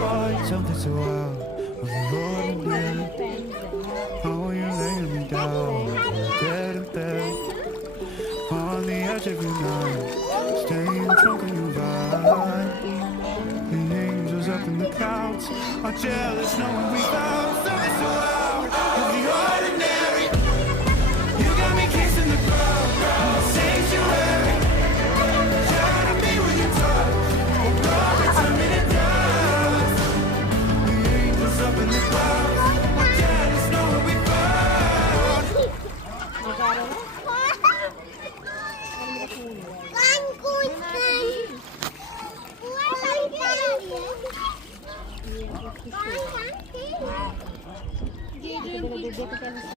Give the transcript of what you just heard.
find something so wild of the ordinary. Oh, you're laying me down, dead in bed, on the edge of your night, staying drunk on your vibe. The angels up in the clouds are jealous knowing we found something so wild of the ordinary. You got me kissing the ground, sanctuary. Shining me with your touch, oh God, turn me to dust. The angels up in the clouds are jealous knowing we found. Kan kucing.